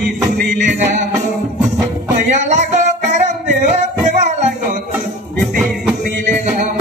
विधी सुनीले राम मैया लागो करम देव देवा लागो विधी सुनीले राम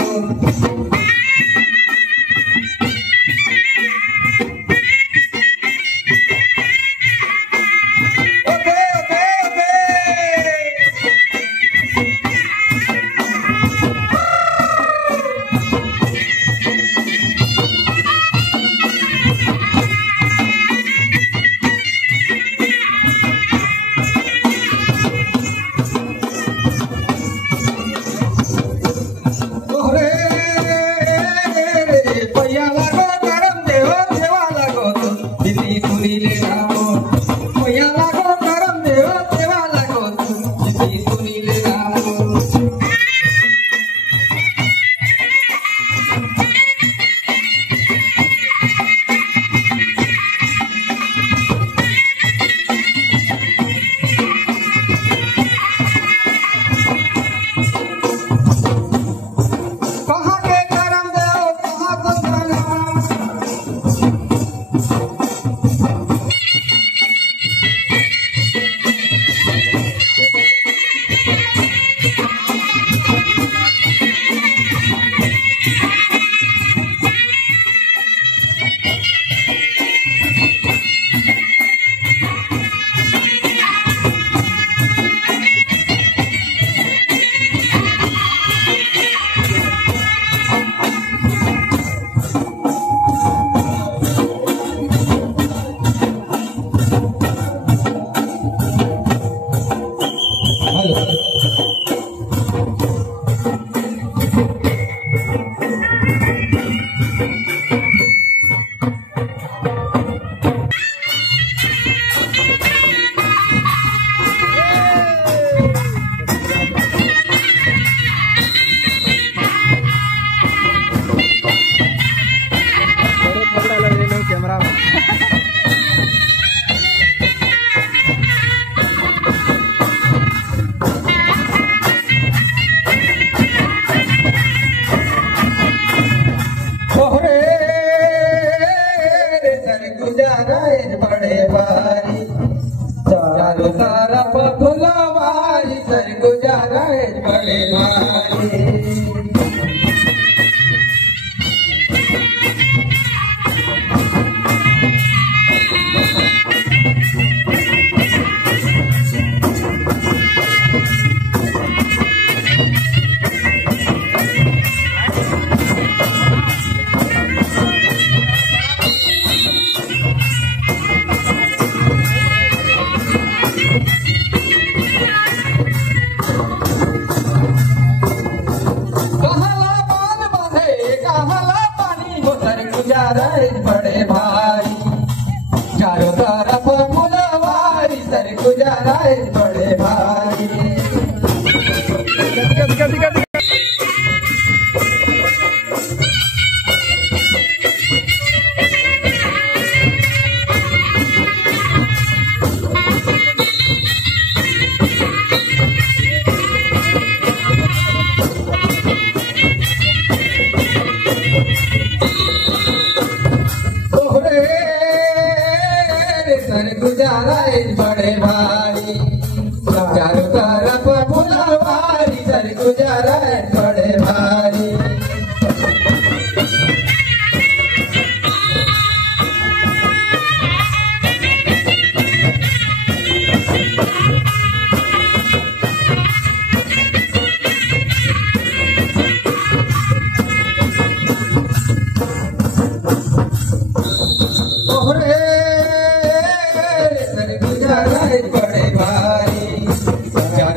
बड़े भारी चारों तरफ फुलवारी सर गुजारा बड़े भारी बड़े भारी चारों तरफ फुलवारी सर गुजारा बड़े भारी गुजारा बड़े भारी चारों तरफ फुलवारी सर गुजारा बड़े भारी बड़े भारी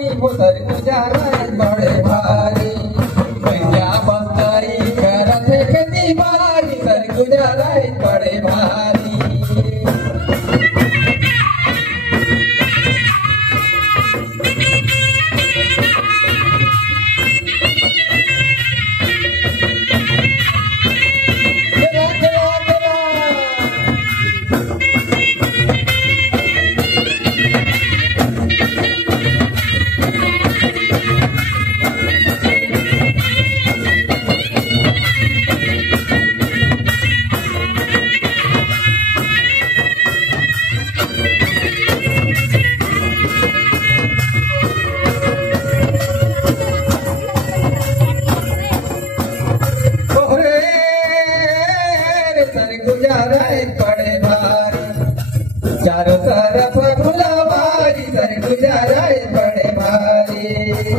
पानी हो सर गुजारा बड़े भारी भैया बस्ताई करत है खेती बारी सर गुजारा बड़े भारी बड़े भारी चारों तरफ फुलवारी सर गुजारा बड़े भारी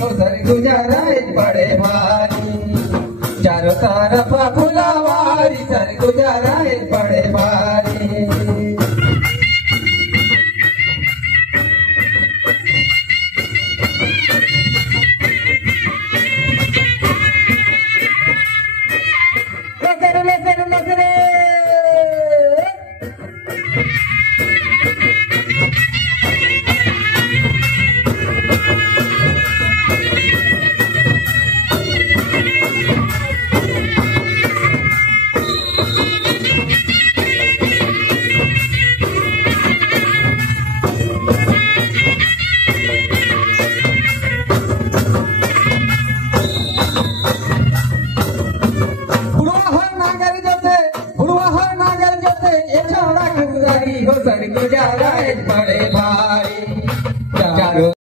हो सर गुजारा बड़े भारी चारों तरफ फुलवारी सर गुजारा बड़े भारी हो सर गुजारा बड़े भारी